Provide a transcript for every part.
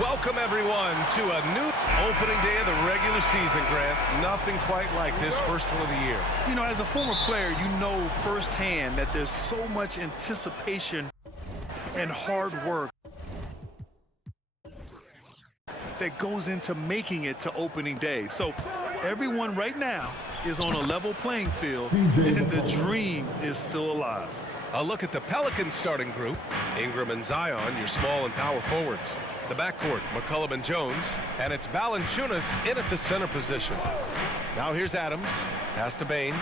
Welcome, everyone, to a new opening day of the regular season, Grant. Nothing quite like this first one of the year. You know, as a former player, you know firsthand that there's so much anticipation and hard work that goes into making it to opening day. So everyone right now is on a level playing field, and the dream is still alive. A look at the Pelicans starting group. Ingram and Zion, your small and power forwards. The backcourt, McCollum and Jones, and it's Valanciunas in at the center position. Now here's Adams, pass to Bane,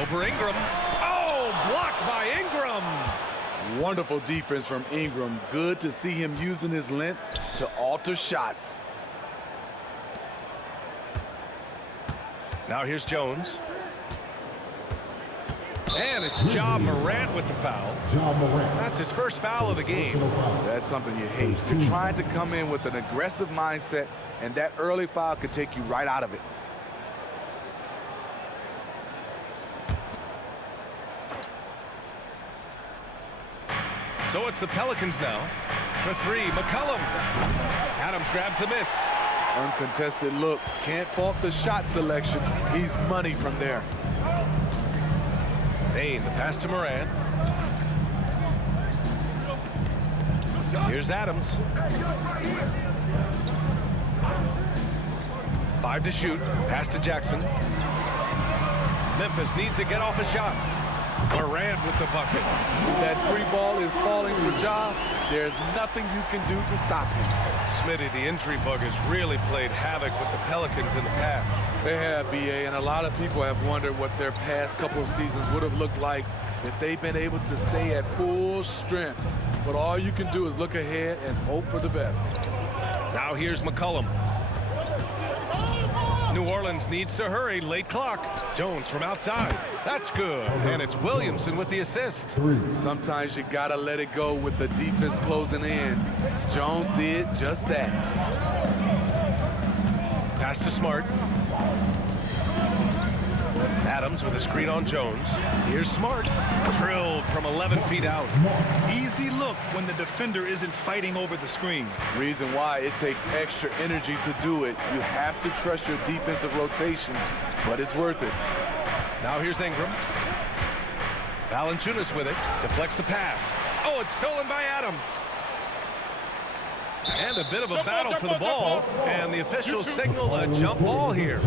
over Ingram. Oh, blocked by Ingram! Wonderful defense from Ingram. Good to see him using his length to alter shots. Now here's Jones. And it's Ja Morant with the foul. That's his first foul of the game. That's something you hate. You're trying to come in with an aggressive mindset, and that early foul could take you right out of it. So it's the Pelicans now. For three, McCollum. Adams grabs the miss. Uncontested look. Can't fault the shot selection. He's money from there. Bane, the pass to Morant. Here's Adams. 5 to shoot. Pass to Jackson. Memphis needs to get off a shot. Morant with the bucket. That three ball is falling for Ja. There's nothing you can do to stop him. Smitty, the injury bug has really played havoc with the Pelicans in the past. They have, B.A., and a lot of people have wondered what their past couple of seasons would have looked like if they've been able to stay at full strength. But all you can do is look ahead and hope for the best. Now here's McCollum. New Orleans needs to hurry. Late clock. Jones from outside. That's good. And it's Williamson with the assist. Sometimes you got to let it go with the defense closing in. Jones did just that. Pass to Smart. Adams with a screen on Jones. Here's Smart. Drilled from 11 feet out. Easy look when the defender isn't fighting over the screen. Reason why it takes extra energy to do it. You have to trust your defensive rotations, but it's worth it. Now here's Ingram. Valanciunas with it. Deflects the pass. Oh, it's stolen by Adams. And a bit of a battle for the ball. And the officials signal a jump ball here.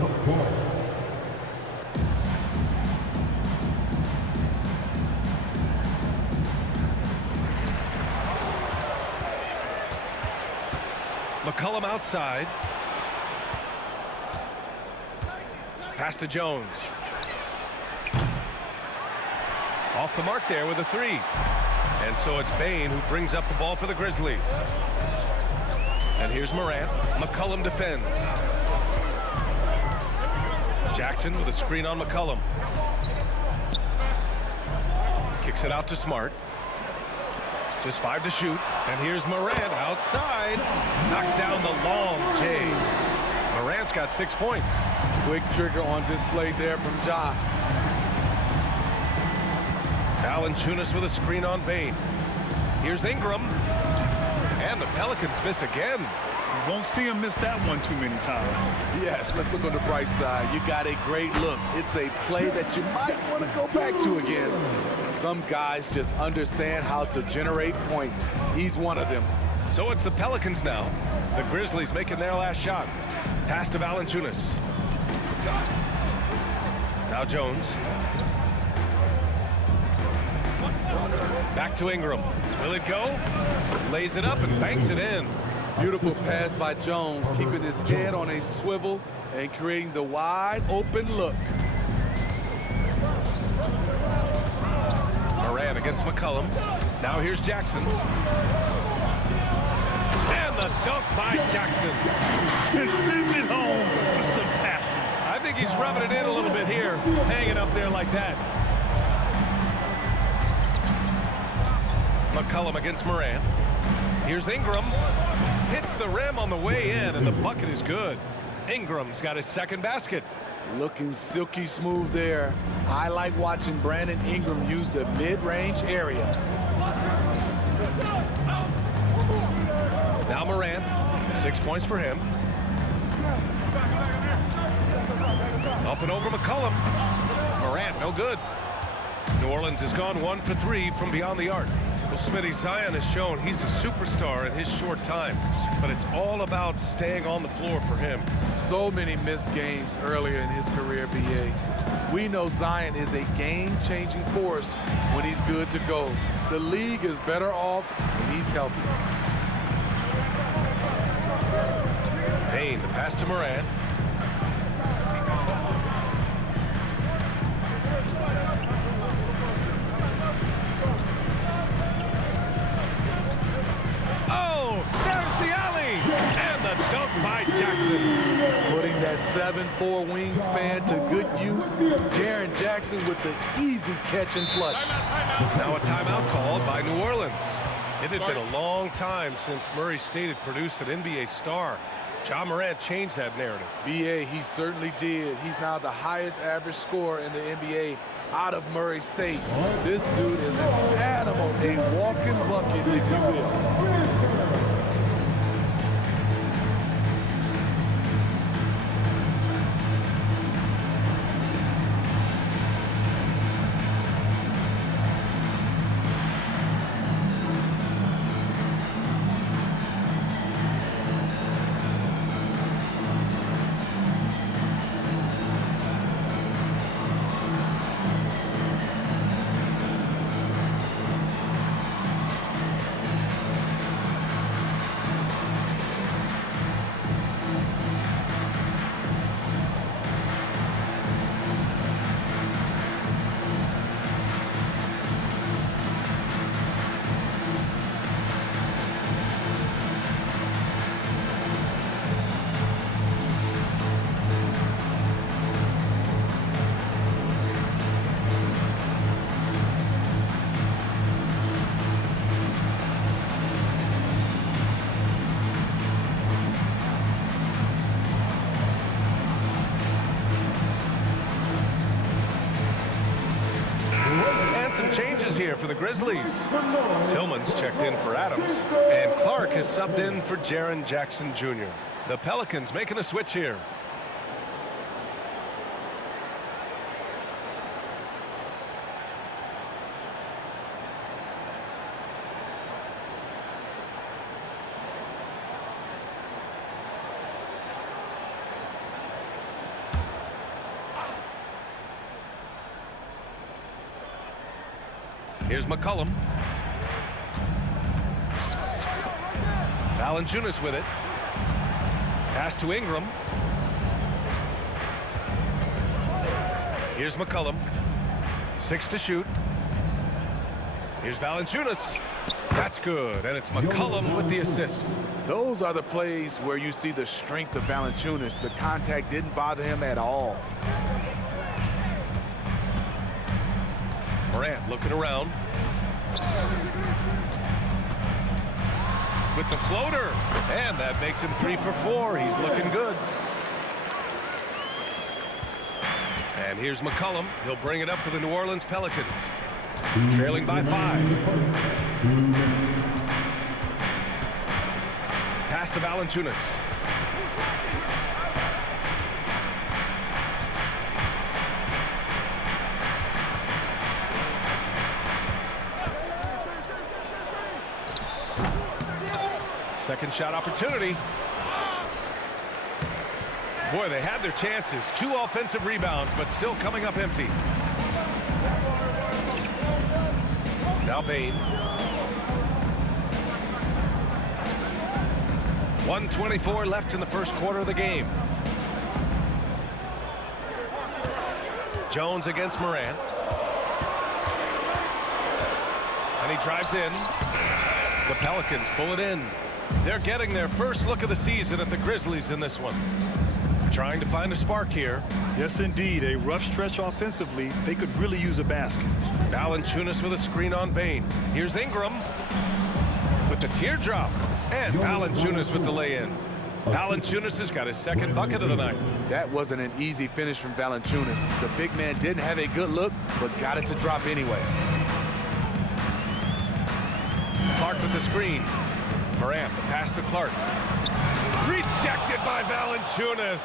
McCollum outside. Pass to Jones. Off the mark there with a three. And so it's Bane who brings up the ball for the Grizzlies. And here's Morant. McCollum defends. Jackson with a screen on McCollum. Kicks it out to Smart. Just 5 to shoot. And here's Morant outside. Knocks down the long J. Morant's got 6 points. Quick trigger on display there from Ja. Valanciunas with a screen on Bane. Here's Ingram. And the Pelicans miss again. You won't see him miss that one too many times. Yes, let's look on the bright side. You got a great look. It's a play that you might want to go back to again. Some guys just understand how to generate points. He's one of them. So it's the Pelicans now. The Grizzlies making their last shot. Pass to Valanciunas. Now Jones. Back to Ingram. Will it go? Lays it up and banks it in. Beautiful pass by Jones, keeping his head on a swivel and creating the wide open look. Morant against McCollum. Now here's Jackson. And the dunk by Jackson. He sends it home with some passion. I think he's rubbing it in a little bit here, hanging up there like that. McCollum against Morant. Here's Ingram. Hits the rim on the way in, and the bucket is good. Ingram's got his second basket. Looking silky smooth there. I like watching Brandon Ingram use the mid-range area. Now Morant, 6 points for him. Up and over McCollum. Morant, no good. New Orleans has gone 1 for 3 from beyond the arc. Well, Smitty, Zion has shown he's a superstar in his short time, but it's all about staying on the floor for him. So many missed games earlier in his career, B.A. We know Zion is a game-changing force when he's good to go. The league is better off when he's healthy. Payne, the pass to Morant. Oh, there's the alley! And the dunk by Jackson. Putting that 7'4" wingspan to good use. Jaren Jackson with the easy catch and flush. Now a timeout called by New Orleans. It had been a long time since Murray State had produced an NBA star. Ja Morant changed that narrative. B.A., he certainly did. He's now the highest average scorer in the NBA out of Murray State. This dude is an animal, a walking bucket, if you will. Some changes here for the Grizzlies. Tillman's checked in for Adams, and Clark has subbed in for Jaren Jackson Jr. The Pelicans making a switch here. Here's McCollum. Valanciunas with it. Pass to Ingram. Here's McCollum. 6 to shoot. Here's Valanciunas. That's good, and it's McCollum with the assist. Those are the plays where you see the strength of Valanciunas. The contact didn't bother him at all. Morant looking around. With the floater, and that makes him 3 for 4. He's looking good. And here's McCollum. He'll bring it up for the New Orleans Pelicans. Trailing by 5. Pass to Valanciunas. Second shot opportunity. Boy, they had their chances. 2 offensive rebounds, but still coming up empty. Now Payne. 1:24 left in the first quarter of the game. Jones against Morant. And he drives in. The Pelicans pull it in. They're getting their first look of the season at the Grizzlies in this one. Trying to find a spark here. Yes, indeed. A rough stretch offensively. They could really use a basket. Valanciunas with a screen on Payne. Here's Ingram with the teardrop. And Valanciunas with the lay-in. Valanciunas has got his second bucket of the night. That wasn't an easy finish from Valanciunas. The big man didn't have a good look, but got it to drop anyway. Clark with the screen. Morant, the pass to Clark. Rejected by Valanciunas.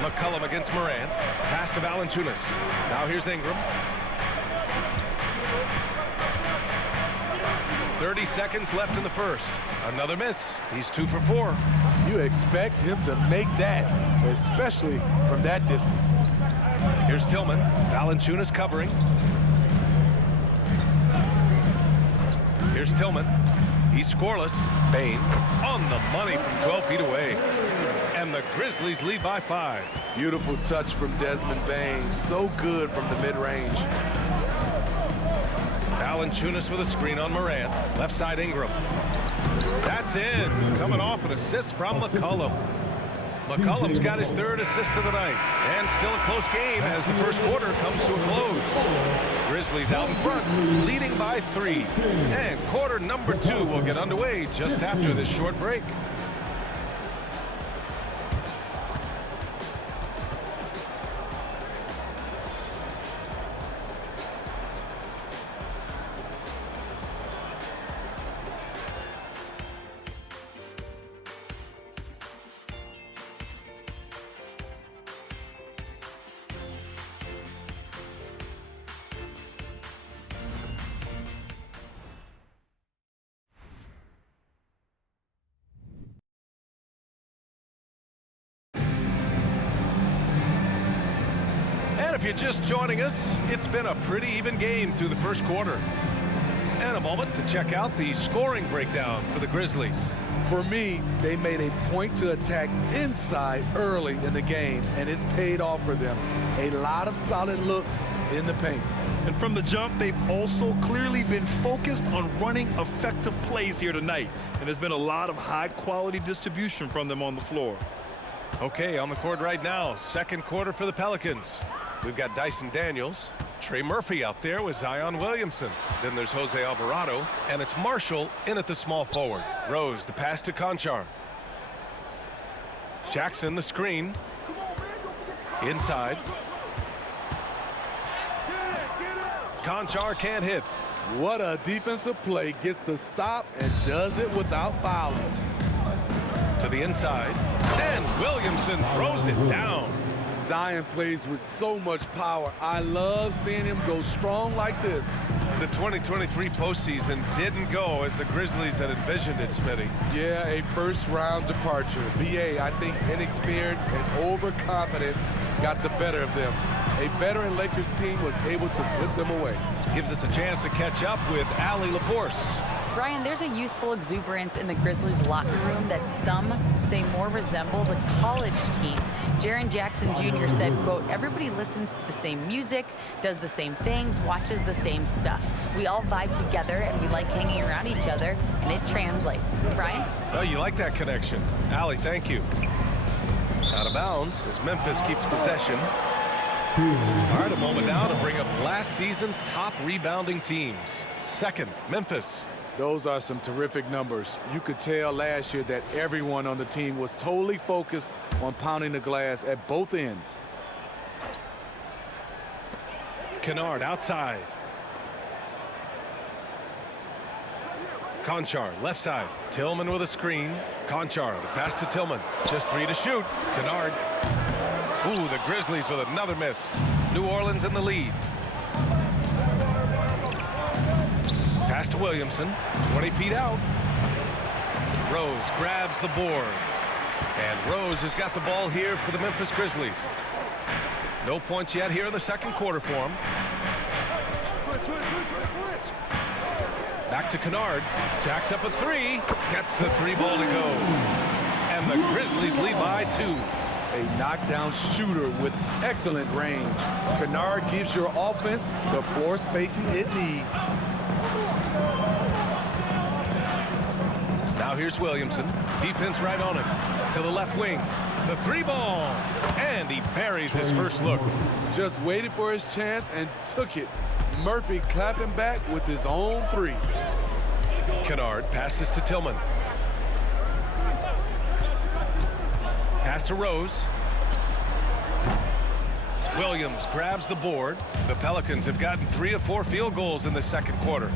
McCollum against Morant. Pass to Valanciunas. Now here's Ingram. 30 seconds left in the first. Another miss. He's 2 for 4. You expect him to make that, especially from that distance. Here's Tillman. Valanciunas covering. Here's Tillman. He's scoreless. Bain on the money from 12 feet away. And the Grizzlies lead by 5. Beautiful touch from Desmond Bain. So good from the mid-range. Valanciunas with a screen on Morant. Left side Ingram. That's in. Coming off an assist from McCollum. McCollum's got his 3rd assist of the night. And still a close game as the first quarter comes to a close. Grizzlies out in front, leading by 3. And quarter number 2 will get underway just after this short break. If you're just joining us, it's been a pretty even game through the first quarter. And a moment to check out the scoring breakdown for the Grizzlies. For me, they made a point to attack inside early in the game, and it's paid off for them. A lot of solid looks in the paint. And from the jump, they've also clearly been focused on running effective plays here tonight. And there's been a lot of high-quality distribution from them on the floor. Okay, on the court right now, second quarter for the Pelicans. We've got Dyson Daniels, Trey Murphy out there with Zion Williamson. Then there's Jose Alvarado, and it's Marshall in at the small forward. Rose, the pass to Conchar. Jackson, the screen. Inside. Conchar can't hit. What a defensive play. Gets the stop and does it without fouling. To the inside. And Williamson throws it down. Zion plays with so much power. I love seeing him go strong like this. The 2023 postseason didn't go as the Grizzlies had envisioned it, Smitty. Yeah, a first-round departure. BA, I think inexperience and overconfidence got the better of them. A veteran Lakers team was able to put them away. Gives us a chance to catch up with Allie LaForce. Brian, there's a youthful exuberance in the Grizzlies locker room that some say more resembles a college team. Jaren Jackson Jr. said, quote, "Everybody listens to the same music, does the same things, watches the same stuff. We all vibe together and we like hanging around each other, and it translates." Brian? Oh, you like that connection. Allie, thank you. Out of bounds as Memphis keeps possession. All right, a moment now to bring up last season's top rebounding teams. Second, Memphis. Those are some terrific numbers. You could tell last year that everyone on the team was totally focused on pounding the glass at both ends. Kennard outside. Conchar left side. Tillman with a screen. Conchar, the pass to Tillman. Just 3 to shoot. Kennard. Ooh, the Grizzlies with another miss. New Orleans in the lead. Pass to Williamson, 20 feet out. Rose grabs the board. And Rose has got the ball here for the Memphis Grizzlies. No points yet here in the second quarter for him. Back to Kennard. Jacks up a 3. Gets the 3 ball to go. And the Grizzlies lead by 2. A knockdown shooter with excellent range. Kennard gives your offense the floor spacing it needs. Now here's Williamson. Defense right on him. To the left wing. The 3 ball. And he buries his first look. Just waited for his chance and took it. Murphy clapping back with his own 3. Kennard passes to Tillman. Pass to Rose. Williams grabs the board. The Pelicans have gotten 3 of 4 field goals in the second quarter.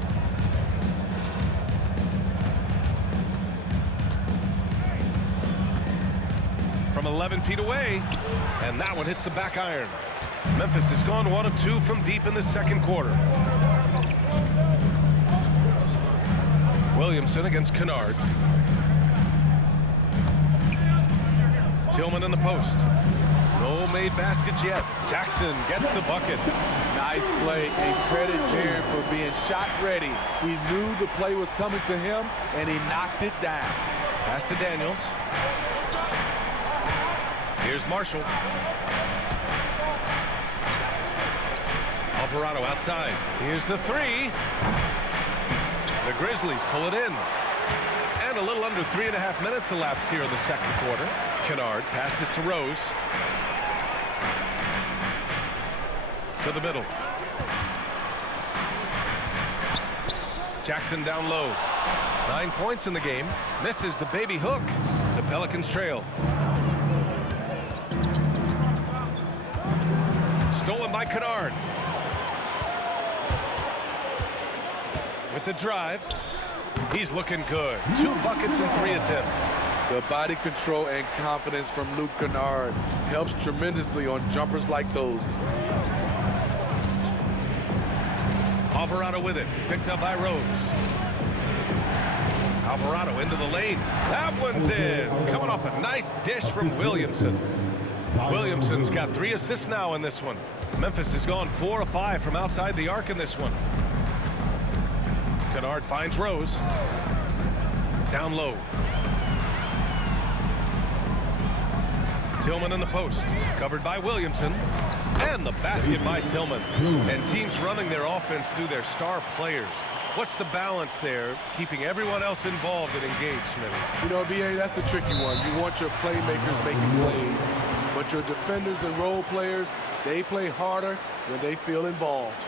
from 11 feet away, and that one hits the back iron. Memphis has gone 1 of 2 from deep in the second quarter. Williamson against Kennard. Tillman in the post. No made baskets yet. Jackson gets the bucket. Nice play, and credit Jaren for being shot ready. He knew the play was coming to him, and he knocked it down. Pass to Daniels. Here's Marshall. Alvarado outside. Here's the three. The Grizzlies pull it in. And a little under 3.5 minutes elapsed here in the second quarter. Kennard passes to Rose. To the middle. Jackson down low. 9 points in the game. Misses the baby hook. The Pelicans trail. Stolen by Kennard. With the drive. He's looking good. 2 buckets in 3 attempts. The body control and confidence from Luke Kennard helps tremendously on jumpers like those. Alvarado with it. Picked up by Rose. Alvarado into the lane. That one's in. Coming off a nice dish from Williamson. Williamson's got 3 assists now in this one. Memphis has gone 4 of 5 from outside the arc in this one. Kennard finds Rose. Down low. Tillman in the post. Covered by Williamson. And the basket by Tillman. And teams running their offense through their star players. What's the balance there, keeping everyone else involved and engaged, Smitty? You know, B.A., that's a tricky one. You want your playmakers making plays, but your defenders and role players, they play harder when they feel involved.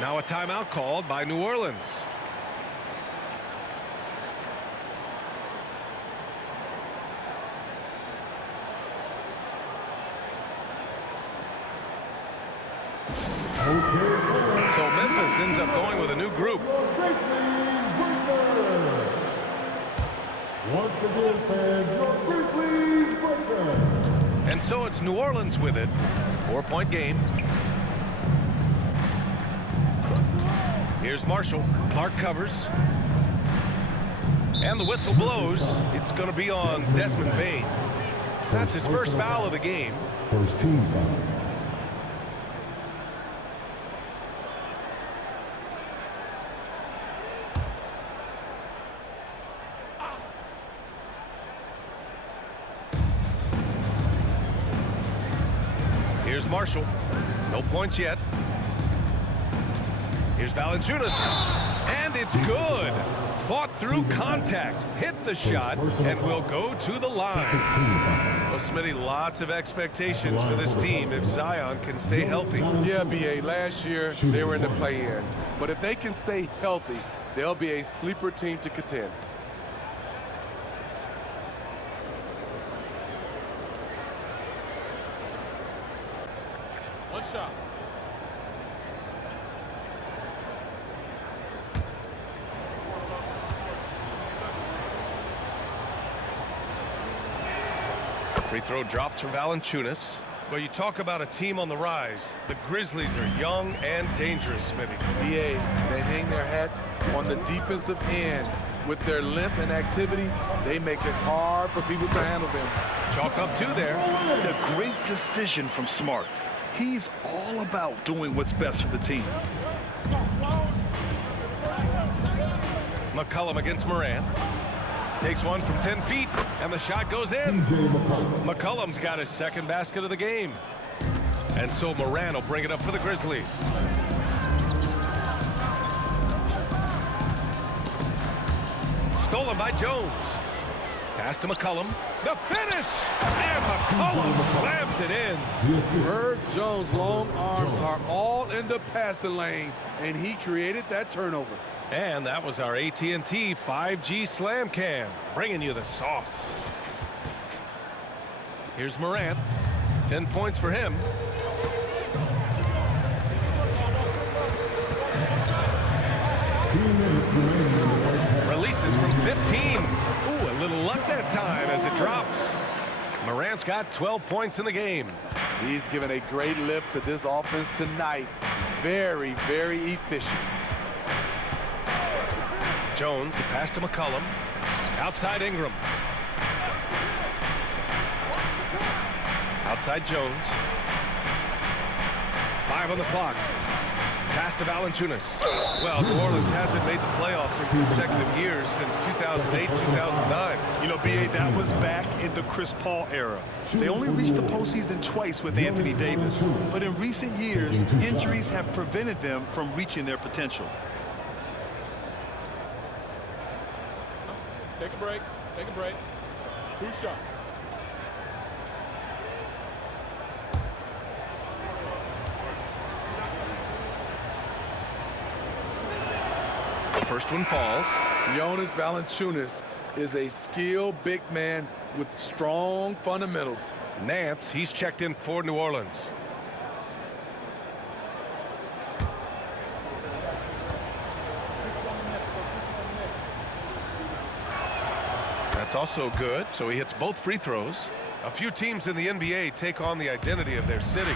Now a timeout called by New Orleans. So Memphis ends up going with a new group. Once again, fans, your Grizzlies breakdown. And so it's New Orleans with it. 4-point game. Here's Marshall. Clark covers. And the whistle blows. It's going to be on Desmond Bane. That's his first foul of the game. First team foul. Here's Marshall. No points yet. Here's Valanciunas. And it's good. Fought through contact. Hit the shot and will go to the line. Well, Smitty, lots of expectations for this team if Zion can stay healthy. Yeah, B.A., last year they were in the play-in. But if they can stay healthy, they'll be a sleeper team to contend. One shot. Free throw drops for Valanciunas. Well, you talk about a team on the rise. The Grizzlies are young and dangerous, Smitty. BA, they hang their hats on the defensive end. With their length and activity, they make it hard for people to handle them. Chalk up 2 there. A great decision from Smart. He's all about doing what's best for the team. McCollum against Moran. Takes one from 10 feet, and the shot goes in. McCollum's got his second basket of the game. And so Moran will bring it up for the Grizzlies. Stolen by Jones. Pass to McCollum. The finish! And McCollum slams it in. Herb Jones' long arms are all in the passing lane, and he created that turnover. And that was our AT&T 5G Slam Cam, bringing you the sauce. Here's Morant. 10 points for him. Releases from 15. Ooh, a little luck that time as it drops. Morant's got 12 points in the game. He's given a great lift to this offense tonight. Very, very efficient. Jones, the pass to McCollum. Outside Ingram. Outside Jones. 5 on the clock. Pass to Valanciunas. Well, New Orleans hasn't made the playoffs in consecutive years since 2008, 2009. You know, B.A., that was back in the Chris Paul era. They only reached the postseason twice with Anthony Davis. But in recent years, injuries have prevented them from reaching their potential. Take a break. Take a break. 2 shots. The first one falls. Jonas Valanciunas is a skilled big man with strong fundamentals. Nance, he's checked in for New Orleans. That's also good, so he hits both free throws. A few teams in the NBA take on the identity of their city.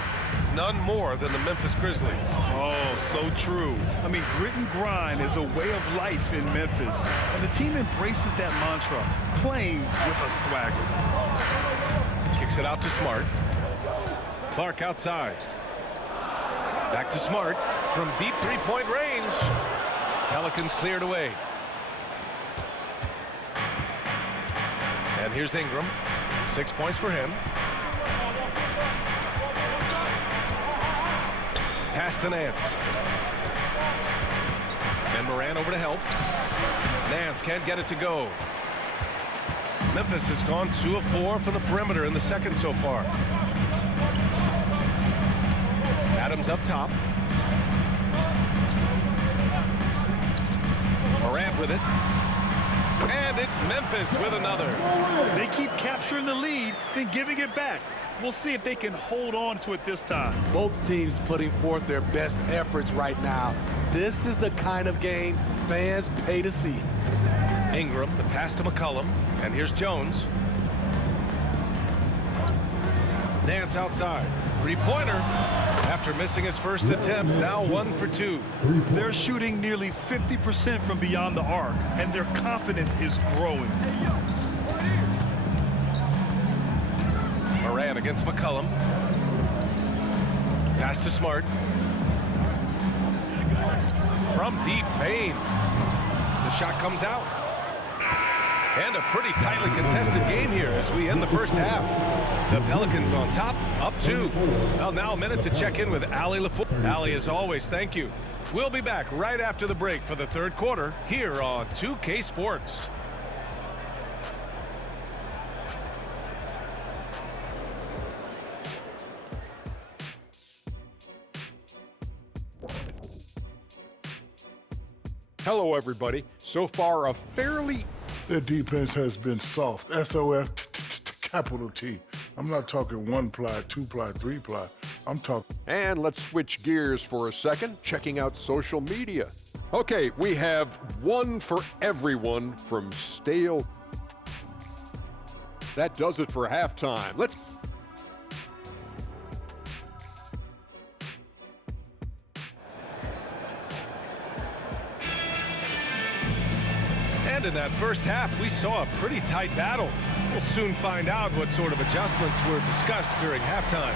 None more than the Memphis Grizzlies. Oh, so true. I mean, grit and grind is a way of life in Memphis. And the team embraces that mantra, playing with a swagger. Kicks it out to Smart. Clark outside. Back to Smart from deep three-point range. Pelicans cleared away. And here's Ingram. 6 points for him. Pass to Nance. And Morant over to help. Nance can't get it to go. Memphis has gone 2 of 4 from the perimeter in the second so far. Adams up top. Morant with it. And it's Memphis with another. They keep capturing the lead, then giving it back. We'll see if they can hold on to it this time. Both teams putting forth their best efforts right now. This is the kind of game fans pay to see. Ingram, the pass to McCollum. And here's Jones. Nance outside. Three-pointer. After missing his first attempt, now 1 for 2. They're shooting nearly 50% from beyond the arc, and their confidence is growing. Morant against McCollum. Pass to Smart. From deep, Bain. The shot comes out. And a pretty tightly contested game here as we end the first half. The Pelicans on top, up 2. Well, now a minute to check in with Allie LaFour. Allie, as always, thank you. We'll be back right after the break for the third quarter here on 2K Sports. Hello, everybody. So far, a fairly... Their defense has been soft. SOF, capital T. I'm not talking 1-ply, 2-ply, 3-ply. I'm talking... And let's switch gears for a second, checking out social media. Okay, we have one for everyone from stale... That does it for halftime. Let's... And in that first half, we saw a pretty tight battle. We'll soon find out what sort of adjustments were discussed during halftime.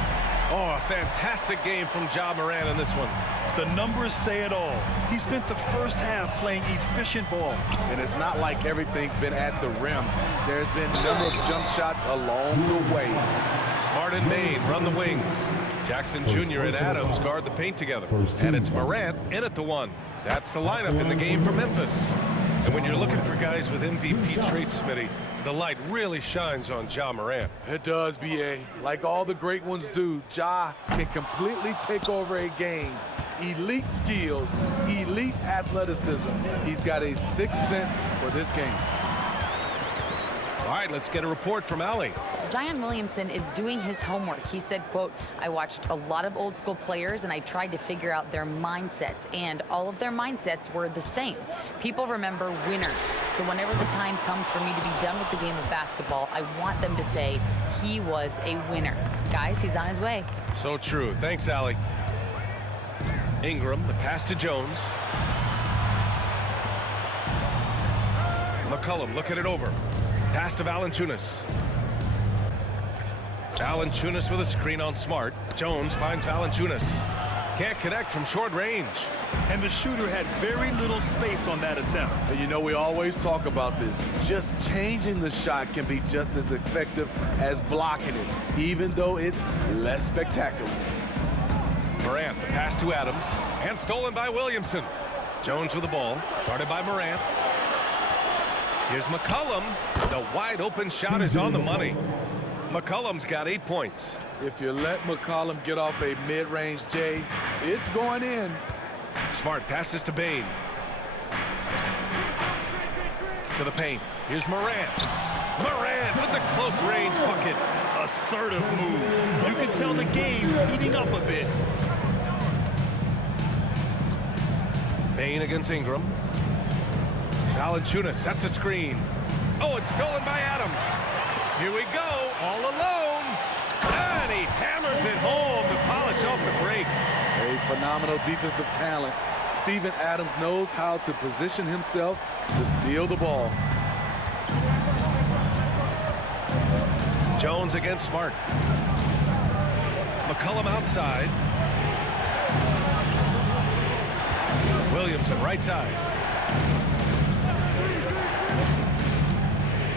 Oh, a fantastic game from Ja Morant in this one. The numbers say it all. He spent the first half playing efficient ball. And it's not like everything's been at the rim. There's been a number of jump shots along the way. Smart and Bain run the wings. Jackson Jr. and Adams guard the paint together. And it's Morant in at the 1. That's the lineup in the game for Memphis. And when you're looking for guys with MVP traits, Smitty, the light really shines on Ja Morant. It does, B.A. Like all the great ones do, Ja can completely take over a game. Elite skills, elite athleticism. He's got a sixth sense for this game. All right, let's get a report from Allie. Zion Williamson is doing his homework. He said, quote, I watched a lot of old school players and I tried to figure out their mindsets, and all of their mindsets were the same. People remember winners. So whenever the time comes for me to be done with the game of basketball, I want them to say he was a winner. Guys, he's on his way. So true. Thanks, Allie. Ingram, the pass to Jones. McCollum looking it over. Pass to Valanciunas. Valanciunas with a screen on Smart. Jones finds Valanciunas. Can't connect from short range. And the shooter had very little space on that attempt. And you know, we always talk about this. Just changing the shot can be just as effective as blocking it, even though it's less spectacular. Morant, the pass to Adams, and stolen by Williamson. Jones with the ball, guarded by Morant. Here's McCollum. The wide open shot is on the money. McCollum's got 8 points. If you let McCollum get off a mid-range J, it's going in. Smart passes to Bane. To the paint. Here's Morant. Morant with the close range bucket. Assertive move. You can tell the game's heating up a bit. Bane against Ingram. Valanciunas sets a screen. Oh, it's stolen by Adams. Here we go, all alone. And he hammers it home to polish off the break. A phenomenal defensive talent. Steven Adams knows how to position himself to steal the ball. Jones against Smart. McCollum outside. Williamson right side.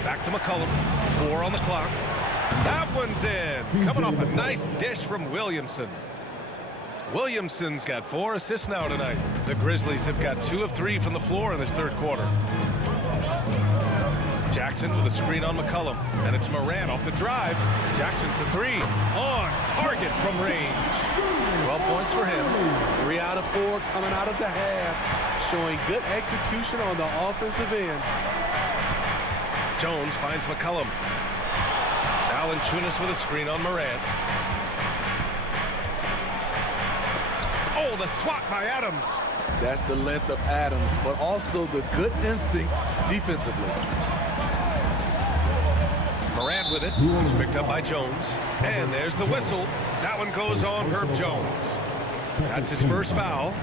Back to McCollum. 4 on the clock. That one's in. Coming off a nice dish from Williamson. Williamson's got 4 assists now tonight. The Grizzlies have got 2 of 3 from the floor in this third quarter. Jackson with a screen on McCollum. And it's Morant off the drive. Jackson for 3. On target from range. 12 points for him. 3 out of 4 coming out of the half, showing good execution on the offensive end. Jones finds McCollum. Valanciunas with a screen on Morant. Oh, the swat by Adams. That's the length of Adams, but also the good instincts defensively. Morant with it. It's picked up by Jones. And there's the whistle. That one goes on Herb Jones. That's his first foul.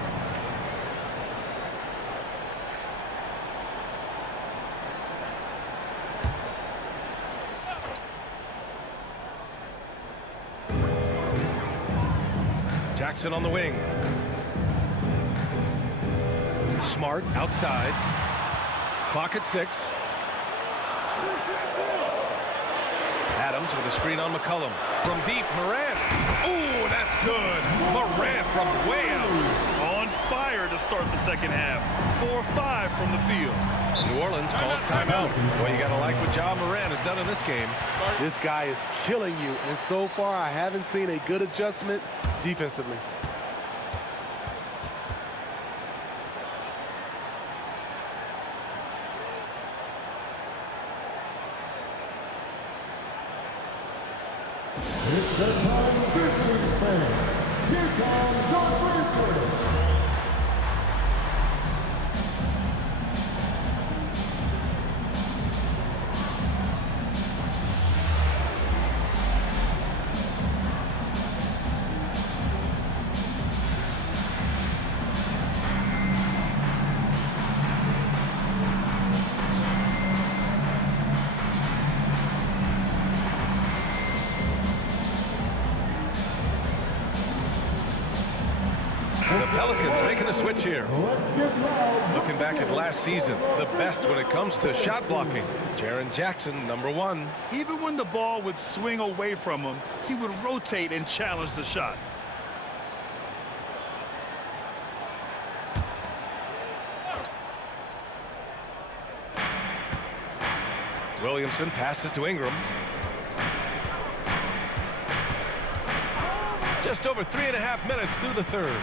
Jackson on the wing. Smart outside. Clock at 6. Adams with a screen on McCollum. From deep, Morant. Ooh, that's good. Morant from way out. On fire to start the second half. 4-5 from the field. New Orleans calls timeout. Well, you got to like what Ja Morant has done in this game. This guy is killing you, and so far I haven't seen a good adjustment defensively. It's the time Grizzlies fans. Here comes your Grizzlies. The Pelicans making a switch here. Looking back at last season, the best when it comes to shot blocking. Jaren Jackson, number 1. Even when the ball would swing away from him, he would rotate and challenge the shot. Williamson passes to Ingram. Just over 3.5 minutes through the third.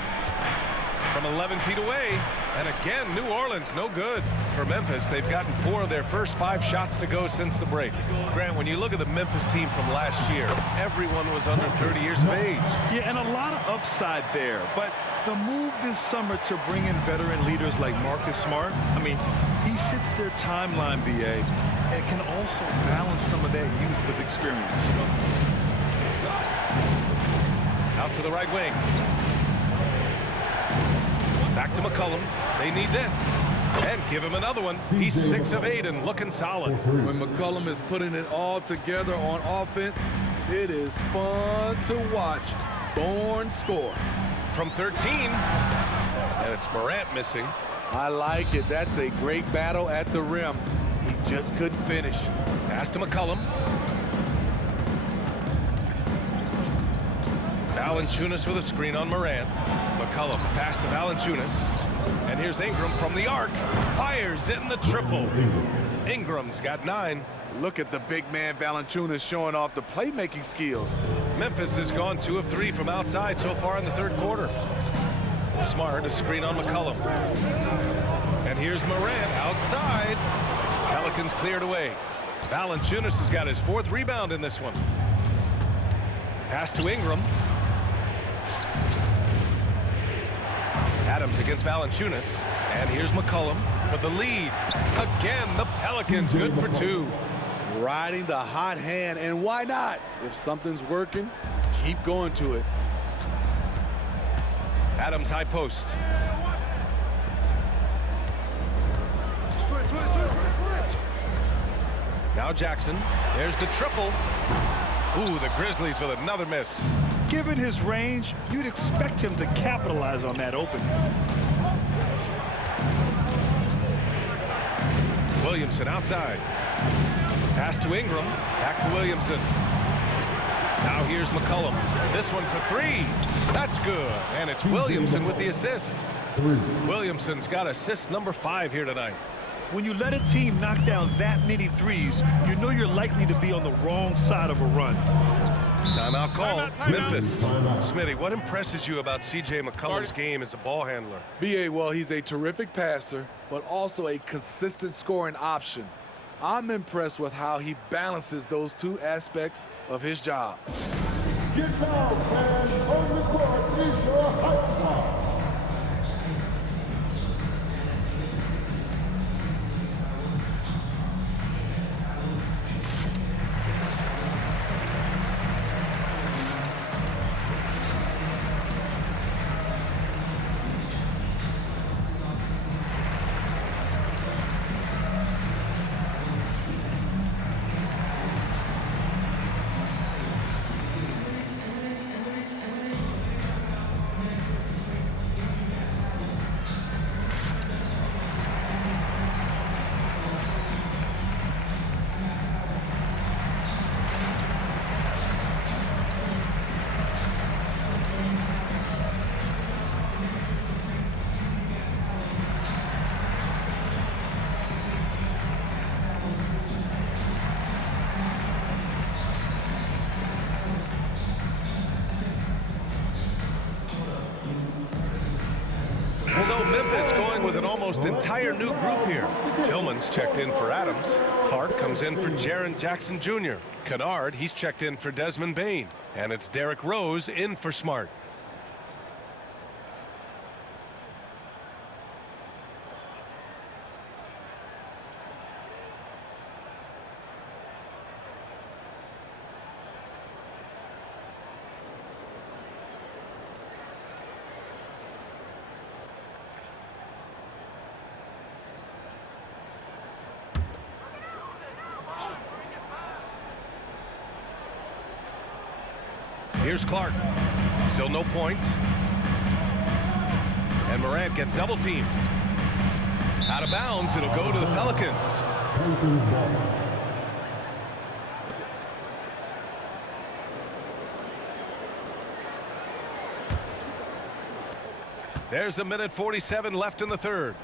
from 11 feet away. And again, New Orleans, no good. For Memphis, they've gotten 4 of their first 5 shots to go since the break. Grant, when you look at the Memphis team from last year, everyone was under 30 years of age. Yeah, and a lot of upside there. But the move this summer to bring in veteran leaders like Marcus Smart, I mean, he fits their timeline, BA, and can also balance some of that youth with experience. Out to the right wing. Back to McCollum. They need this. And give him another one. He's 6 of 8 and looking solid. When McCollum is putting it all together on offense, it is fun to watch. Born score. From 13. And it's Morant missing. I like it. That's a great battle at the rim. He just couldn't finish. Pass to McCollum. Valanciunas with a screen on Morant. McCollum pass to Valanciunas. And here's Ingram from the arc. Fires in the triple. Ingram's got 9. Look at the big man Valanciunas showing off the playmaking skills. Memphis has gone 2 of 3 from outside so far in the third quarter. Smart, a screen on McCollum. And here's Morant outside. Pelicans cleared away. Valanciunas has got his 4th rebound in this one. Pass to Ingram. Adams against Valanciunas. And here's McCollum for the lead. Again, the Pelicans good for 2. Riding the hot hand, and why not? If something's working, keep going to it. Adams high post. Now Jackson. There's the triple. Ooh, the Grizzlies with another miss. Given his range, you'd expect him to capitalize on that opening. Williamson outside. Pass to Ingram. Back to Williamson. Now here's McCollum. This one for 3. That's good. And it's Williamson with the assist. Williamson's got assist number 5 here tonight. When you let a team knock down that many threes, you know you're likely to be on the wrong side of a run. Timeout call. Memphis. Smitty, what impresses you about C.J. McCollum's game as a ball handler? B.A., well, he's a terrific passer, but also a consistent scoring option. I'm impressed with how he balances those 2 aspects of his job. Get down, man. On the court is your hype squad. So Memphis going with an almost entire new group here. Tillman's checked in for Adams. Clark comes in for Jaren Jackson Jr. Kennard, he's checked in for Desmond Bane. And it's Derrick Rose in for Smart. Here's Clark. Still no points. And Morant gets double teamed. Out of bounds, it'll go to the Pelicans. Pelicans ball. There's a minute 47 left in the third.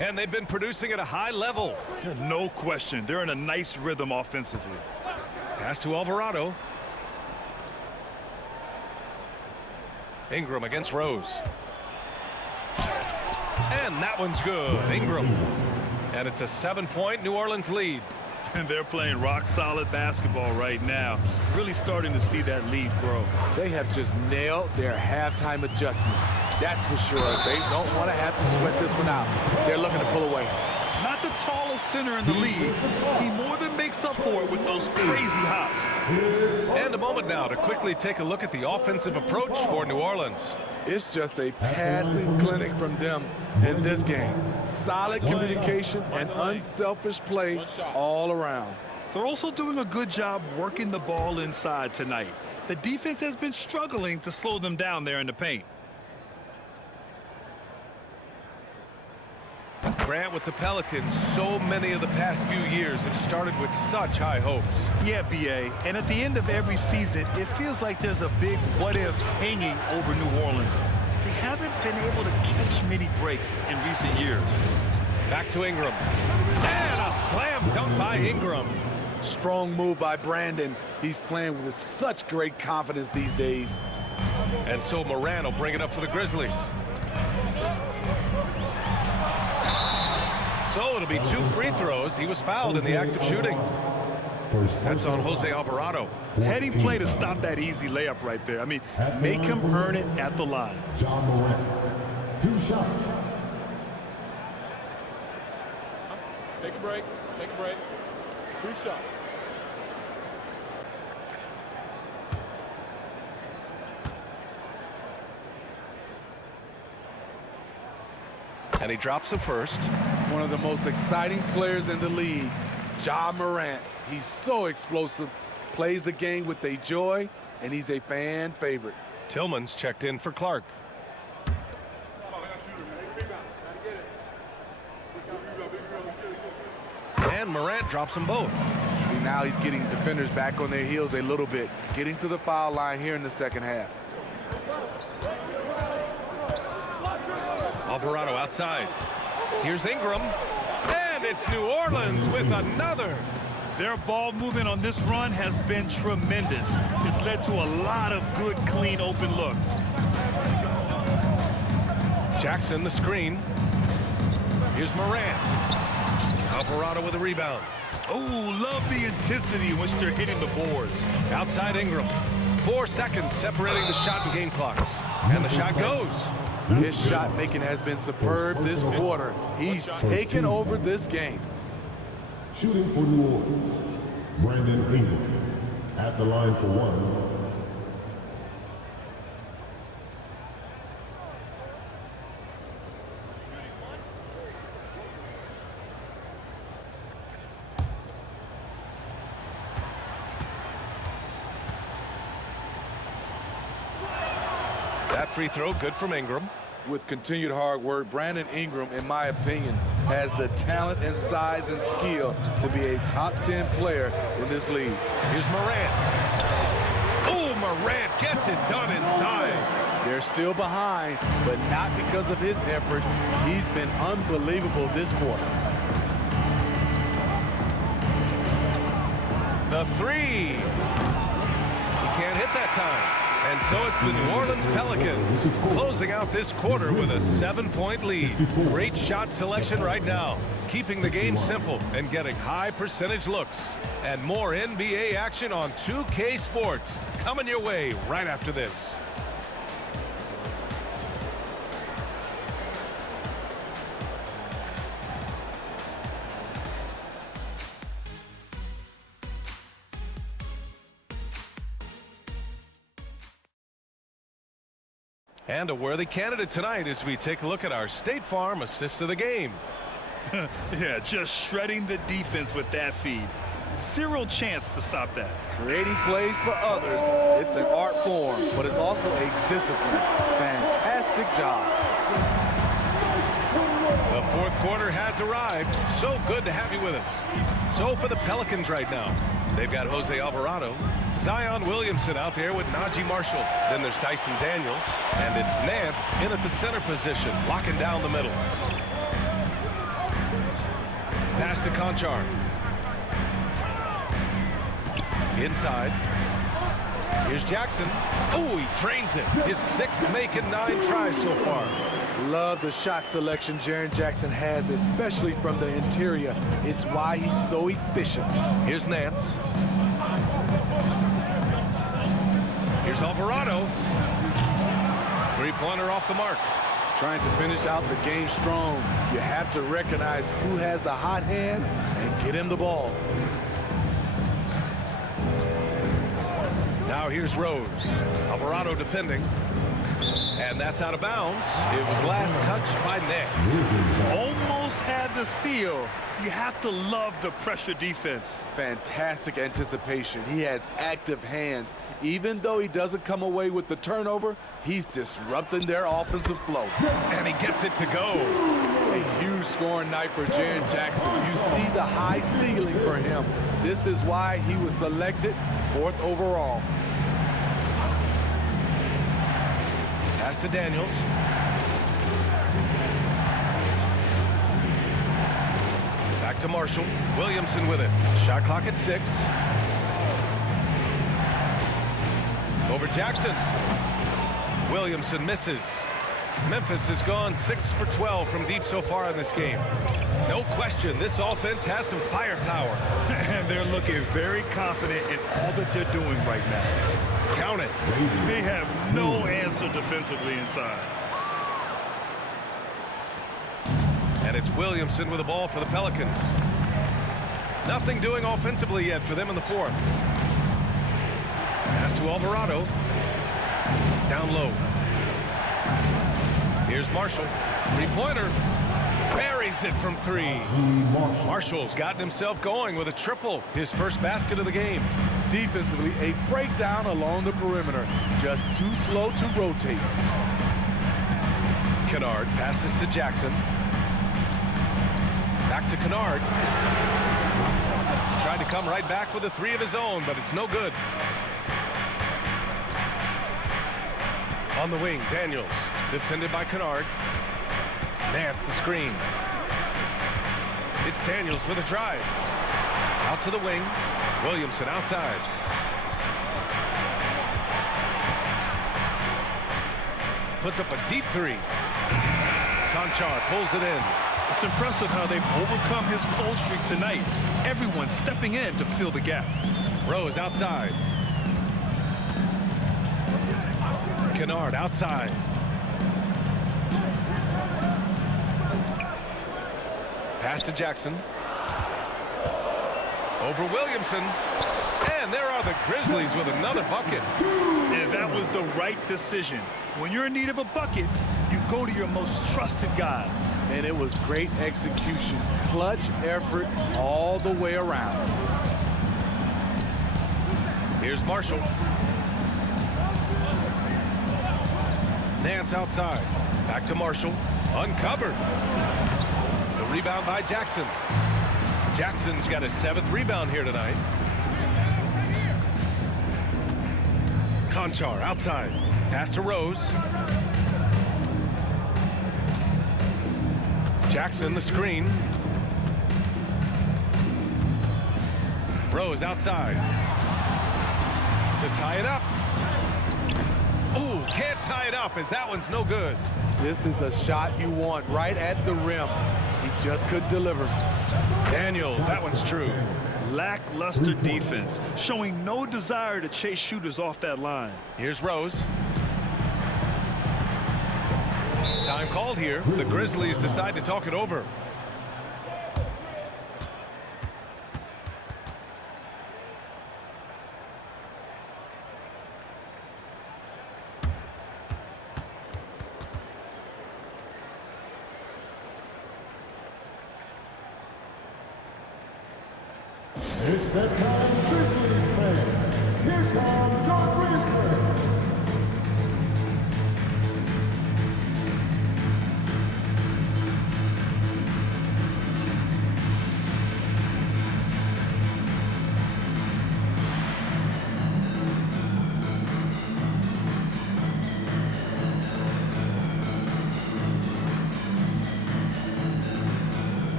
And they've been producing at a high level. No question. They're in a nice rhythm offensively. Pass to Alvarado. Ingram against Rose. And that one's good. Ingram. And it's a 7-point New Orleans lead. And they're playing rock-solid basketball right now. Really starting to see that lead grow. They have just nailed their halftime adjustments. That's for sure. They don't want to have to sweat this one out. They're looking to pull away. Not the tallest center in the league. He more than makes up for it with those crazy hops. And a moment now to quickly take a look at the offensive approach for New Orleans. It's just a passing clinic from them in this game. Solid communication and unselfish play all around. They're also doing a good job working the ball inside tonight. The defense has been struggling to slow them down there in the paint. Grant with the Pelicans, so many of the past few years have started with such high hopes. Yeah, B.A., and at the end of every season, it feels like there's a big what-if hanging over New Orleans. They haven't been able to catch many breaks in recent years. Back to Ingram. And a slam dunk by Ingram. Strong move by Brandon. He's playing with such great confidence these days. And so Moran will bring it up for the Grizzlies. So it'll be 2 free throws. He was fouled in the act of shooting. That's on Jose Alvarado. Heady play to stop that easy layup right there. I mean, make him earn it at the line. John Morant, 2 shots. Take a break. Take a break. 2 shots. And he drops the first. One of the most exciting players in the league, Ja Morant. He's so explosive, plays the game with a joy, and he's a fan favorite. Tillman's checked in for Clark. And Morant drops them both. See, now he's getting defenders back on their heels a little bit, getting to the foul line here in the second half. Alvarado outside. Here's Ingram. And it's New Orleans with another. Their ball movement on this run has been tremendous. It's led to a lot of good, clean, open looks. Jackson the screen. Here's Morant. Alvarado with a rebound. Oh, love the intensity in which they're hitting the boards. Outside Ingram. 4 seconds separating the shot and game clocks. And the shot goes. His shot making has been superb this quarter. He's taken over this game. Shooting for New Orleans, Brandon Ingram at the line for 1. That free throw good from Ingram. With continued hard work, Brandon Ingram, in my opinion, has the talent and size and skill to be a top 10 player in this league. Here's Morant. Oh, Morant gets it done inside. They're still behind, but not because of his efforts. He's been unbelievable this quarter. The 3. He can't hit that time. And so it's the New Orleans Pelicans closing out this quarter with a 7-point lead. Great shot selection right now, keeping the game simple and getting high percentage looks. And more NBA action on 2K Sports coming your way right after this. And a worthy candidate tonight as we take a look at our State Farm assist of the game. Yeah, just shredding the defense with that feed. Zero chance to stop that. Creating plays for others, it's an art form, but it's also a discipline. Fantastic job. The 4th quarter has arrived. So good to have you with us. So for the Pelicans right now, they've got Jose Alvarado, Zion Williamson out there with Najee Marshall. Then there's Dyson Daniels, and it's Nance in at the center position, locking down the middle. Pass to Conchar. Inside. Here's Jackson. Oh, he drains it. His 6th make and 9 tries so far. Love the shot selection Jaren Jackson has, especially from the interior. It's why he's so efficient. Here's Nance. Here's Alvarado. Three-pointer off the mark. Trying to finish out the game strong. You have to recognize who has the hot hand and get him the ball. Now here's Rose. Alvarado defending. And that's out of bounds. It was last touched by Nance. Almost had the steal. You have to love the pressure defense. Fantastic anticipation. He has active hands. Even though he doesn't come away with the turnover, he's disrupting their offensive flow. And he gets it to go. A huge scoring night for Jaren Jackson. You see the high ceiling for him. This is why he was selected 4th overall. Pass to Daniels. Back to Marshall. Williamson with it. Shot clock at 6. Over Jackson. Williamson misses. Memphis has gone 6 for 12 from deep so far in this game. No question, this offense has some firepower. And they're looking very confident in all that they're doing right now. Count it. They have no answer defensively inside. And it's Williamson with the ball for the Pelicans. Nothing doing offensively yet for them in the 4th. Pass to Alvarado. Down low. Here's Marshall. Three-pointer. Buries it from 3. Marshall's gotten himself going with a triple. His first basket of the game. Defensively, a breakdown along the perimeter. Just too slow to rotate. Kennard passes to Jackson. Back to Kennard. Tried to come right back with a 3 of his own, but it's no good. On the wing, Daniels. Defended by Kennard. Nance the screen. It's Daniels with a drive. Out to the wing. Williamson outside. Puts up a deep 3. Conchar pulls it in. It's impressive how they've overcome his cold streak tonight. Everyone stepping in to fill the gap. Rose outside. Kennard outside. Pass to Jackson. Over Williamson. And there are the Grizzlies with another bucket. And that was the right decision. When you're in need of a bucket, you go to your most trusted guys. And it was great execution. Clutch effort all the way around. Here's Marshall. Nance outside. Back to Marshall. Uncovered. The rebound by Jackson. Jackson's got his 7th rebound here tonight. Conchar outside. Pass to Rose. Jackson the screen. Rose outside. To tie it up. Oh, can't tie it up as that one's no good. This is the shot you want right at the rim. He just couldn't deliver. Daniels, that one's true. Lackluster defense, showing no desire to chase shooters off that line. Here's Rose. Time called here. The Grizzlies decide to talk it over. It's that time, Grizzlies fan. Here comes your Grizzlies.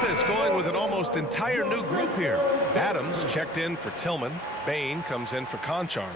Memphis going with an almost entire new group here. Adams checked in for Tillman. Bain comes in for Conchar.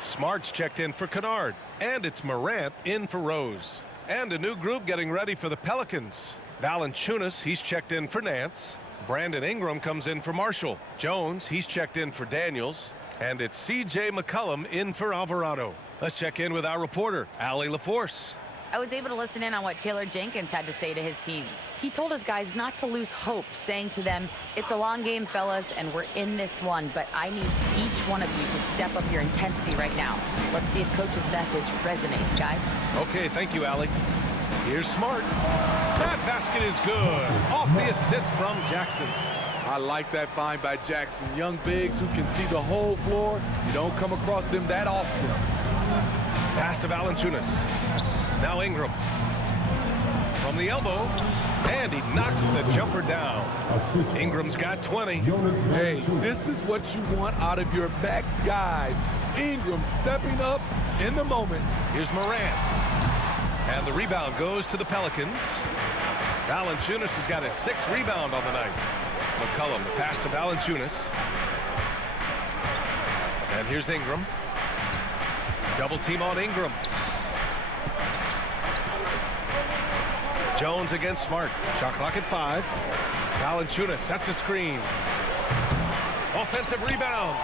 Smart's checked in for Kennard. And it's Morant in for Rose. And a new group getting ready for the Pelicans. Valanciunas, he's checked in for Nance. Brandon Ingram comes in for Marshall. Jones, he's checked in for Daniels. And it's C.J. McCollum in for Alvarado. Let's check in with our reporter, Allie LaForce. I was able to listen in on what Taylor Jenkins had to say to his team. He told his guys not to lose hope, saying to them, "It's a long game, fellas, and we're in this one, but I need each one of you to step up your intensity right now." Let's see if Coach's message resonates, guys. Okay, thank you, Allie. Here's Smart. That basket is good. Off the assist from Jackson. I like that find by Jackson. Young bigs who can see the whole floor. You don't come across them that often. Pass to Valanciunas. Now Ingram. From the elbow. And he knocks the jumper down. Ingram's got 20. Hey, this is what you want out of your backs guys. Ingram stepping up in the moment. Here's Morant. And the rebound goes to the Pelicans. Valanciunas has got his 6th rebound on the night. McCollum, the pass to Valanciunas. And here's Ingram. Double team on Ingram. Jones against Smart. Shot clock at 5. Valanciunas sets a screen. Offensive rebound.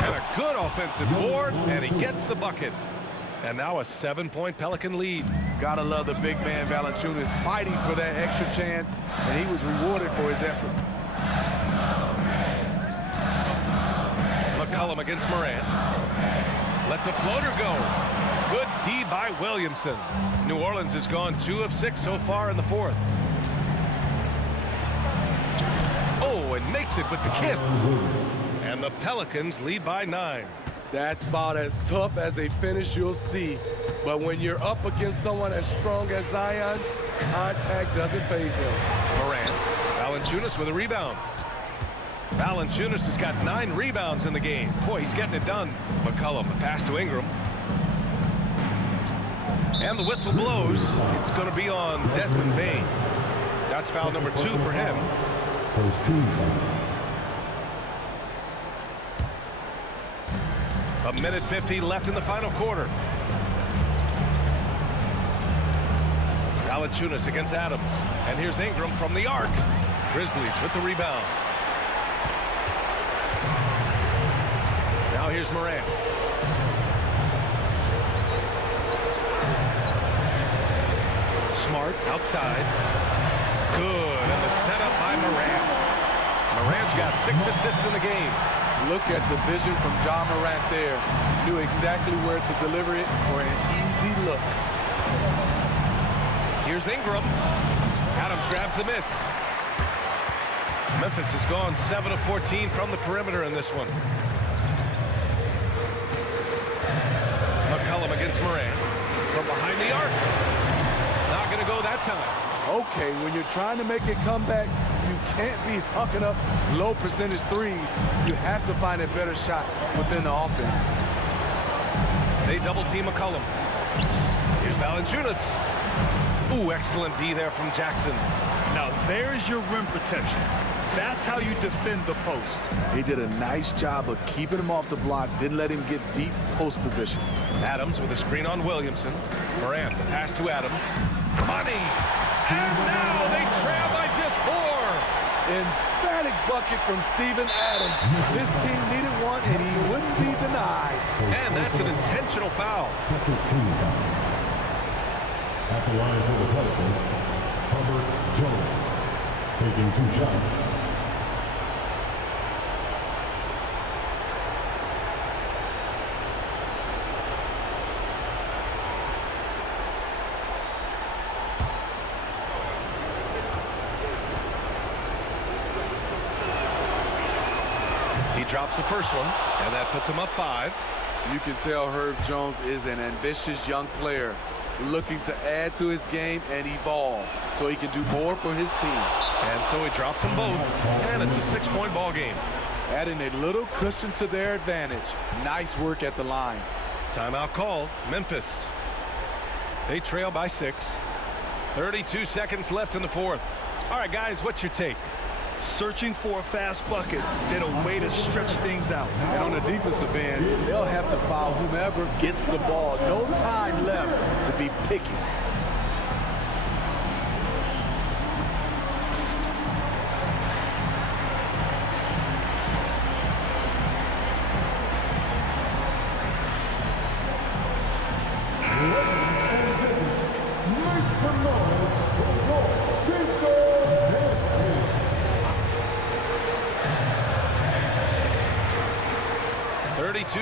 And a good offensive board, and he gets the bucket. And now a 7-point Pelican lead. Gotta love the big man Valanciunas fighting for that extra chance, and he was rewarded for his effort. McCollum against Morant. Lets a floater go. Good D by Williamson. New Orleans has gone 2 of 6 so far in the 4th. Oh, and makes it with the kiss. And the Pelicans lead by 9. That's about as tough as a finish you'll see. But when you're up against someone as strong as Zion, contact doesn't faze him. Morant. Valanciunas with a rebound. Valanciunas has got 9 rebounds in the game. Boy, he's getting it done. McCollum, the pass to Ingram. And the whistle blows. It's going to be on Desmond Bain. That's foul number 2 for him. First team foul. A minute 50 left in the final quarter. Valanciunas against Adams. And here's Ingram from the arc. Grizzlies with the rebound. Now here's Morant. Smart outside. Good. And the setup by Morant. Morant's got 6 assists in the game. Look at the vision from John Morant there. Knew exactly where to deliver it for an easy look. Here's Ingram. Adams grabs the miss. Memphis has gone 7 of 14 from the perimeter in this one. McCollum against Morant. From behind the arc. Not going to go that time. Okay, when you're trying to make a comeback, you can't be hucking up low percentage threes. You have to find a better shot within the offense. They double team McCollum. Here's Valanciunas. Ooh, excellent D there from Jackson. Now there's your rim protection. That's how you defend the post. He did a nice job of keeping him off the block, didn't let him get deep post position. Adams with a screen on Williamson. Morant, the pass to Adams. Money! And now they trail by just 4. Emphatic bucket from Steven Adams. This team needed one, and he wouldn't be denied. And that's an intentional foul. Second team foul. At the line for the Pelicans, Hubbard Jones, taking 2 shots. He drops the first one, and that puts him up 5. You can tell Herb Jones is an ambitious young player looking to add to his game and evolve so he can do more for his team. And so he drops them both, and it's a 6-point ball game. Adding a little cushion to their advantage. Nice work at the line. Timeout called. Memphis. They trail by 6. 32 seconds left in the 4th. All right, guys, what's your take? Searching for a fast bucket, then a way to stretch things out. And on the defensive end, they'll have to foul whomever gets the ball. No time left to be picky.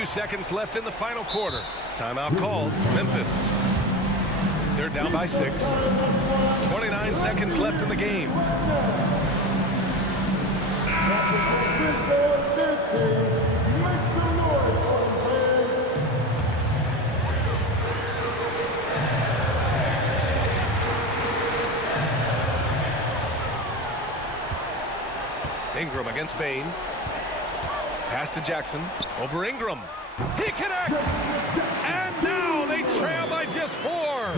Seconds left in the final quarter. Timeout called. Memphis. They're down by 6. 29 seconds left in the game. Ingram against Bain. Pass to Jackson. Over Ingram. He connects! And now they trail by just 4.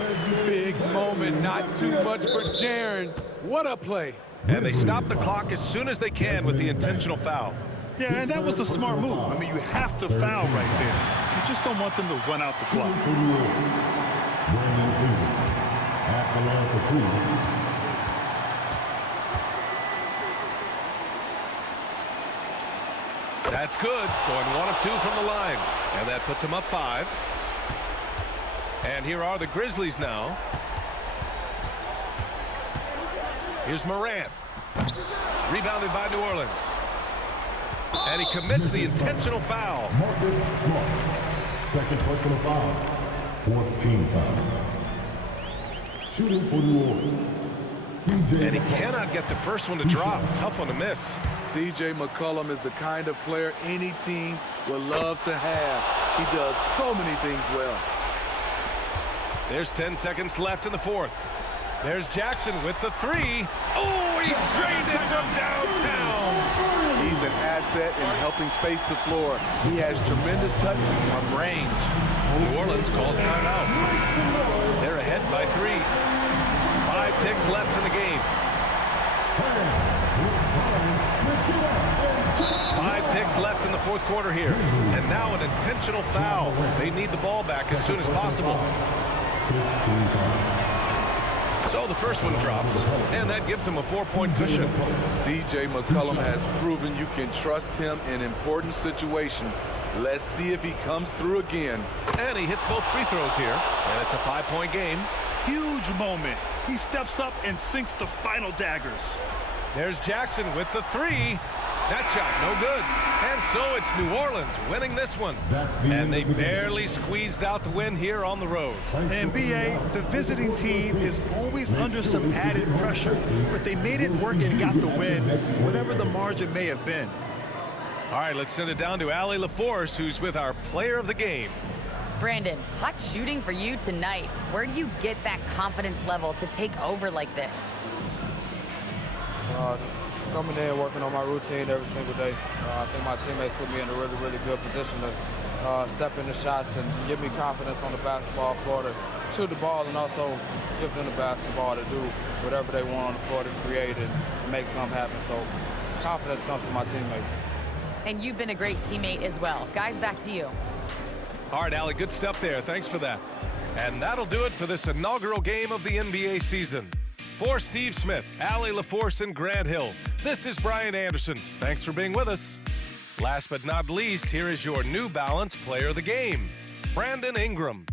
Big moment, not too much for Jaren. What a play. And they stop the clock as soon as they can with the intentional foul. Yeah, and that was a smart move. I mean, you have to foul right there. You just don't want them to run out the clock. At the line for 2. That's good. Going 1 of 2 from the line. And that puts them up 5. And here are the Grizzlies now. Here's Morant. Rebounded by New Orleans. And he commits the intentional foul. Marcus Smart. Second personal foul. 14 foul. Shooting for New Orleans. And he cannot get the first one to drop. Tough one to miss. C.J. McCollum is the kind of player any team would love to have. He does so many things well. There's 10 seconds left in the 4th. There's Jackson with the 3. Oh, he drained it from downtown. He's an asset in helping space the floor. He has tremendous touch from range. New Orleans calls timeout. They're ahead by 3. 5 ticks left in the game. 5 ticks left in the 4th quarter here. And now an intentional foul. They need the ball back as soon as possible. So the first one drops, and that gives him a 4-point cushion. C.J. McCollum has proven you can trust him in important situations. Let's see if he comes through again. And he hits both free throws here, and it's a 5-point game. Huge moment. He steps up and sinks the final daggers. There's Jackson with the 3. That shot, no good. And so it's New Orleans winning this one. And they barely squeezed out the win here on the road. And B.A., the visiting team is always under some added pressure, but they made it work and got the win, whatever the margin may have been. All right, let's send it down to Allie LaForce, who's with our player of the game. Brandon, hot shooting for you tonight. Where do you get that confidence level to take over like this? Just coming in, working on my routine every single day. I think my teammates put me in a really, really good position to step in the shots and give me confidence on the basketball floor to shoot the ball and also give them the basketball to do whatever they want on the floor to create and make something happen. So confidence comes from my teammates. And you've been a great teammate as well. Guys, back to you. All right, Allie, good stuff there. Thanks for that. And that'll do it for this inaugural game of the NBA season. For Steve Smith, Allie LaForce, and Grant Hill, this is Brian Anderson. Thanks for being with us. Last but not least, here is your New Balance player of the game, Brandon Ingram.